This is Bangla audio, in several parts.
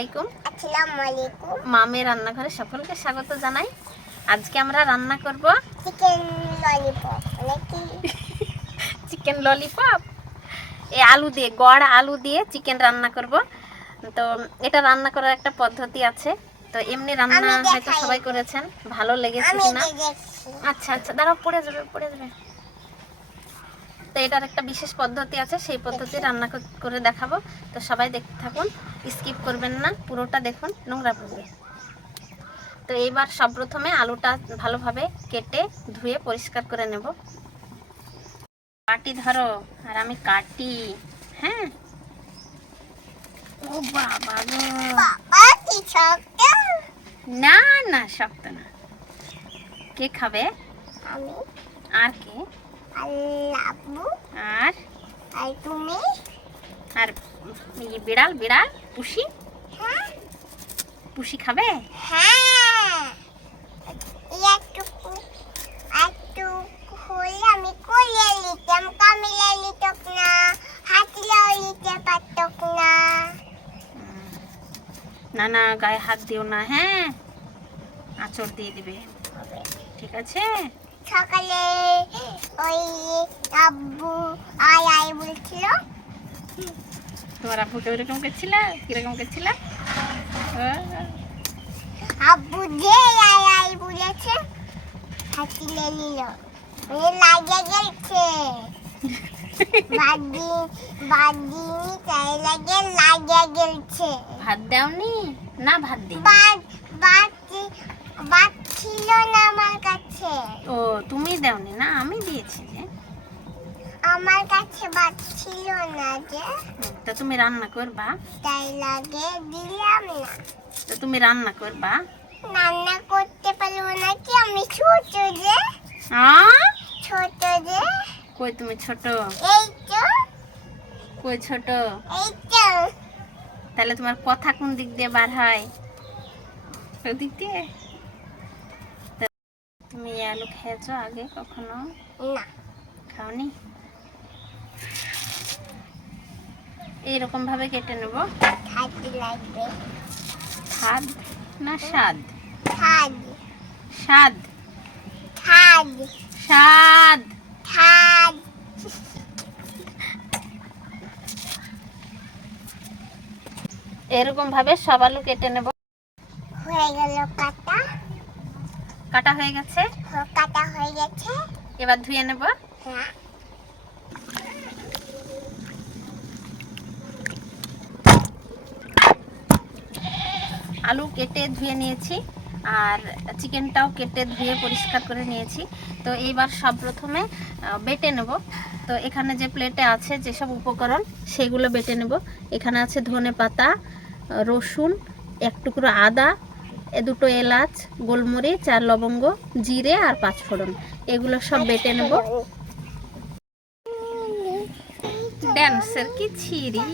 আলাইকুম। আসসালামু আলাইকুম। মামের রান্নাঘরে সকলকে স্বাগত জানাই। আজকে আমরা রান্না করব চিকেন ললিপপ। Chicken lollipop. এই আলু দিয়ে, গড় আলু দিয়ে চিকেন রান্না করব। তো এটা রান্না করার একটা পদ্ধতি আছে। তো এমনি রান্না হয়তো সবাই করেছেন, ভালো লেগেছে কিনা। আচ্ছা আচ্ছা, দাঁড়াও, পড়ে যাবে। তো এটার একটা বিশেষ পদ্ধতি আছে, সেই পদ্ধতি রান্না করে দেখাবো। তো সবাই দেখতে থাকুন, স্কিপ করবেন না, পুরোটা দেখুন, নোংরা পড়বে। তো এইবার সর্বপ্রথমে আলুটা ভালোভাবে কেটে ধুয়ে পরিষ্কার করে নেব। কাটি ধরো আর আমি কাটি। হ্যাঁ, ও বাবা গো, না না শক্ত না। কে খাবে? আমি। আর কে? আব্বু। আর তুমি। আর বিড়াল বিড়াল পুষি। হ্যাঁ। পুষি খাবে? হ্যাঁ। একটু হলে আমি কোলে নিতাম, কামিলে নিতক না, হাতলেও নিতে পারতক না। না না, গায়ে হাত দিও না। হ্যাঁ, আঁচড় দিয়ে দিবে, ঠিক আছে? সকালে ওই আব্বু আয় বলছিল। তোমার আব্বুকে ওইরকম করছিল? কিরকম করছিল? আব্বু যে আয় বলেছে, হাতিলে নিল, লাগে গেছে। বাদি তাই লাগে গেছে। ভাত দাওনি? না, ভাত দিই। বাদ ছিল না আমার কাছে। ও, তুমি দাওনি না, আমি দিয়েছি যে। আমার কাছে বাদ ছিল না যে। তো তুমি রান্না করবা? তাই লাগে দিলাম না। তো তুমি রান্না করবা? রান্না করতে পারবো না কি, আমি ছোট যে। ছোট যে। কই তুমি ছোট? এই তো। কই ছোট? এই তো। তাহলে তোমার কথা কোন দিক দিয়ে বার হয়? ওই দিক দিয়ে? তুমি আলু খেয়েছো আগে কখনো? না। খাওনি? এইরকম ভাবে কেটে নেব। খাদ লাগবে। খাদ না স্বাদ? খাদ। স্বাদ। খাদ। স্বাদ। খাদ। এরকম ভাবে সব আলু কেটে নেব। হয়ে গেল কাটা। কাটা হয়ে গেছে? কাটা হয়ে গেছে। এবার ধুয়ে নেব। হ্যাঁ। আলু কেটে ধুয়ে নিয়েছি, আর চিকেনটাও কেটে ধুয়ে পরিষ্কার করে নিয়েছি। তো এইবার সব প্রথমে বেটে নেব। তো এখানে যে প্লেটে আছে যেসব উপকরণ, সেগুলো বেটে নেব। এখানে আছে ধনে পাতা, রসুন, এক টুকরো আদা, দুটো এলাচ, গোলমরিচ আর লবঙ্গ, জিরে আর পাঁচফোড়ন, এগুলো সব বেটে নেব। ড্যান্সের কি ছিরি।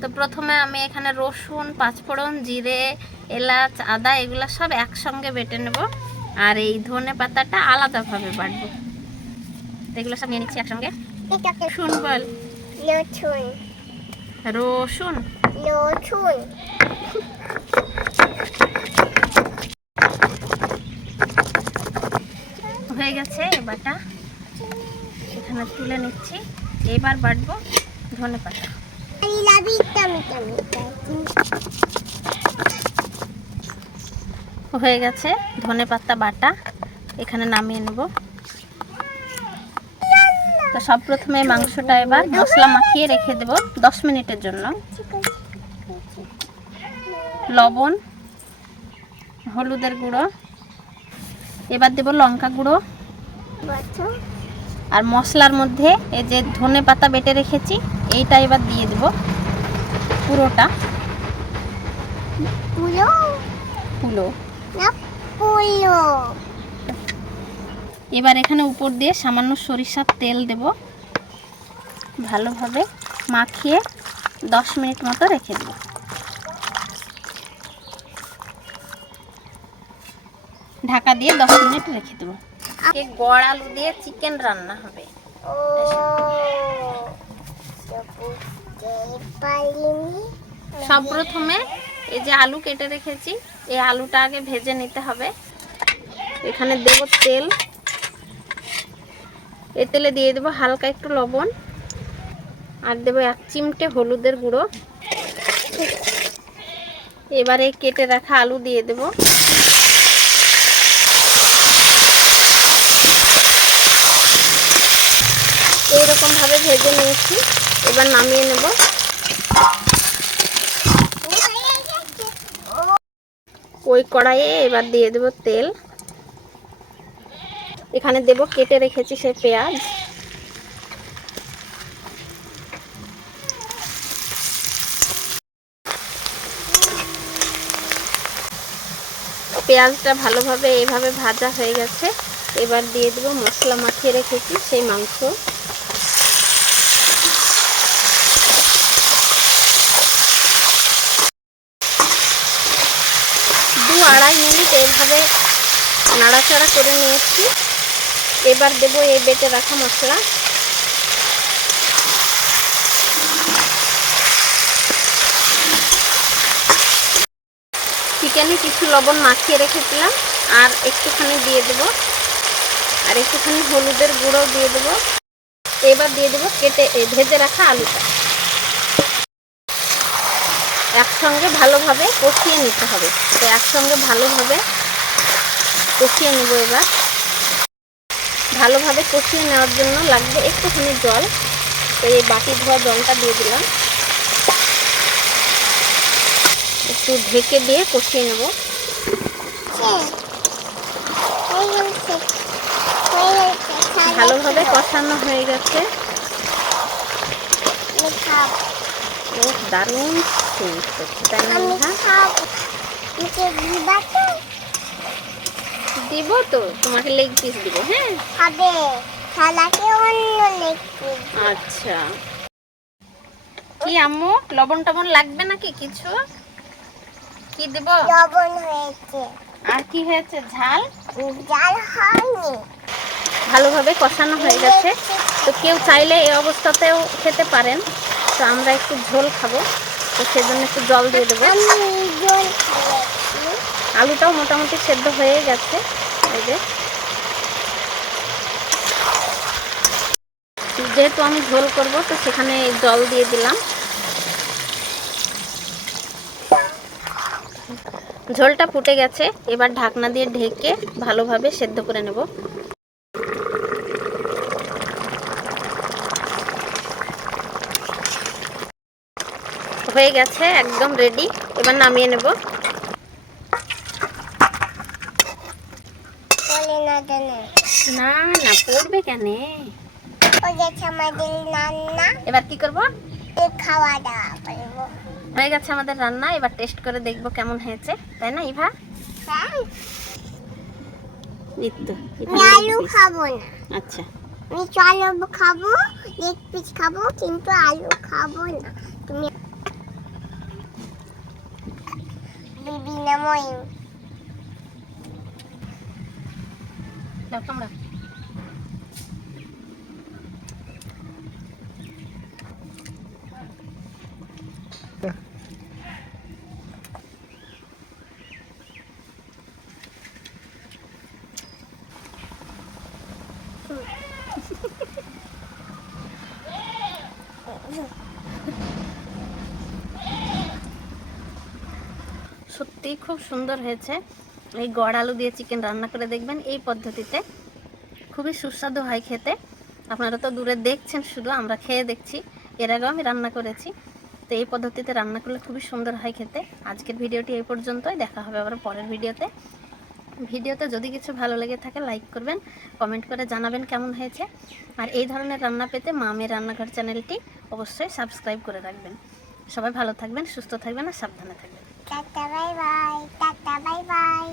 তো প্রথমে আমি এখানে রসুন, পাঁচফোড়ন, জিরে, এলাচ, আদা এগুলো সব একসঙ্গে বেটে নেব, আর এই ধনে পাতাটা আলাদাভাবে বাটবো। এগুলো সব নিয়ে নিচ্ছি একসঙ্গে। রসুন বল। রসুন। হয়ে গেছে বাটা, এখানে তুলে নিচ্ছি। এবার বাটবো ধনে পাতা। হয়ে গেছে ধনে পাতা বাটা, এখানে নামিয়ে নেব। তো সব প্রথমে মাংসটা এবার মশলা মাখিয়ে রেখে দেব 10 মিনিটের জন্য। লবণ, হলুদের গুঁড়ো, এবার দেব লঙ্কা গুঁড়ো, আর মশলার মধ্যে এই যে ধনে পাতা বেটে রেখেছি এইটা এবার দিয়ে দেব পুরোটা। এবার এখানে উপর দিয়ে সামান্য সরিষার তেল দেব, ভালোভাবে মাখিয়ে 10 মিনিট মতো রেখে দেব। ঢাকা দিয়ে 10 মিনিট রেখে দেব। গড় আলু দিয়ে চিকেন রান্না হবে। সব প্রথমে এই যে আলু কেটে রেখেছি, এই আলুটা আগে ভেজে নিতে হবে। এখানে দেব তেল, এই তেলে দিয়ে দেবো হালকা একটু লবণ, আর দেবো 1 চিমটে হলুদের গুঁড়ো। এবারে কেটে রাখা আলু দিয়ে দেব। এইরকম ভাবে ভেজে নিয়েছি, এবার নামিয়ে নেব। ওই কড়াইয়ে এবার দিয়ে দেব তেল, এখানে দেব কেটে রেখেছি সেই পেঁয়াজ, পেঁয়াজটা ভালোভাবে এইভাবে ভাজা হয়ে গেছে। এবার দিয়ে দেব মশলা মাখিয়ে রেখেছি সেই মাংস, 2-2.5 মিনিট এইভাবে নাড়াচাড়া করে নিয়েছি। এবার দেব এই বেটে রাখা মশলা, চিকেনে কিছু লবণ মাখিয়ে রেখেছিলাম আর একটুখানি দিয়ে দেব, আর একটুখানি হলুদের গুঁড়ো দিয়ে দেব। এবার দিয়ে দেব কেটে ভেজে রাখা আলুটা, একসঙ্গে ভালোভাবে কষিয়ে নিতে হবে। তো একসঙ্গে ভালোভাবে কষিয়ে নেব। এবার ভালোভাবে কষিয়ে নেওয়ার জন্য লাগবে একটুখানি জল, তো এই বাটি ধোয়া জলটা দিয়ে দিলাম। একটু ঢেকে দিয়ে কষিয়ে নেব। ভালোভাবে কষানো হয়ে গেছে, দারুণ তাই না? দিব তো, তোমাকে লেগ পিস দিব। হ্যাঁ আচ্ছা, কি আম্মু লবণ টবণ লাগবে নাকি কিছু? কি দেব? লবণ হয়েছে। আর কি হয়েছে? ঝাল? ঝাল হয়নি। ভালোভাবে কষানো হয়ে গেছে। তো কেউ চাইলে এই অবস্থাতেও খেতে পারেন, তো আমরা একটু ঝোল খাবো, তো সেজন্য একটু জল দিয়ে দেবো। আলুটাও মোটামুটি সেদ্ধ হয়ে গেছে। এই যে যেহেতু আমি ঝোল করব, তো সেখানে জল দিয়ে দিলাম। ঝোলটা ফুটে গেছে, এবার ঢাকনা দিয়ে ঢেকে ভালোভাবে সেদ্ধ করে নেব। হয়ে গেছে, একদম রেডি। এবার নামিয়ে নেব। না না, পড়বে কেন? এবার কি করব? খাওয়া দাওয়া করবো। হয়ে গেছে আমাদের রান্না, এবার টেস্ট করে দেখবো কেমন হয়েছে, তাই না ইভা? আলু খাবো না। আচ্ছা, আমি চাল খাবো, লেগ পিস খাবো, কিন্তু আলু খাবো না। তুমি বিবি নামই দাও তোমরা। সত্যি খুব সুন্দর হয়েছে। এই গড় আলু দিয়ে চিকেন রান্না করে দেখবেন এই পদ্ধতিতে, খুবই সুস্বাদু হয় খেতে। আপনারা তো দূরে দেখছেন, শুধু আমরা খেয়ে দেখছি। এর আগেও আমি রান্না করেছি, তো এই পদ্ধতিতে রান্না করলে খুবই সুন্দর হয় খেতে। আজকের ভিডিওটি এই পর্যন্তই, দেখা হবে আবার পরের ভিডিওতে যদি কিছু ভালো লেগে থাকে লাইক করবেন, কমেন্ট করে জানাবেন কেমন হয়েছে। আর এই ধরনের রান্না পেতে মামের রান্নাঘর চ্যানেলটি অবশ্যই সাবস্ক্রাইব করে রাখবেন। সবাই ভালো থাকবেন, সুস্থ থাকবেন আর সাবধানে থাকবেন। Tata bye bye, tata bye bye.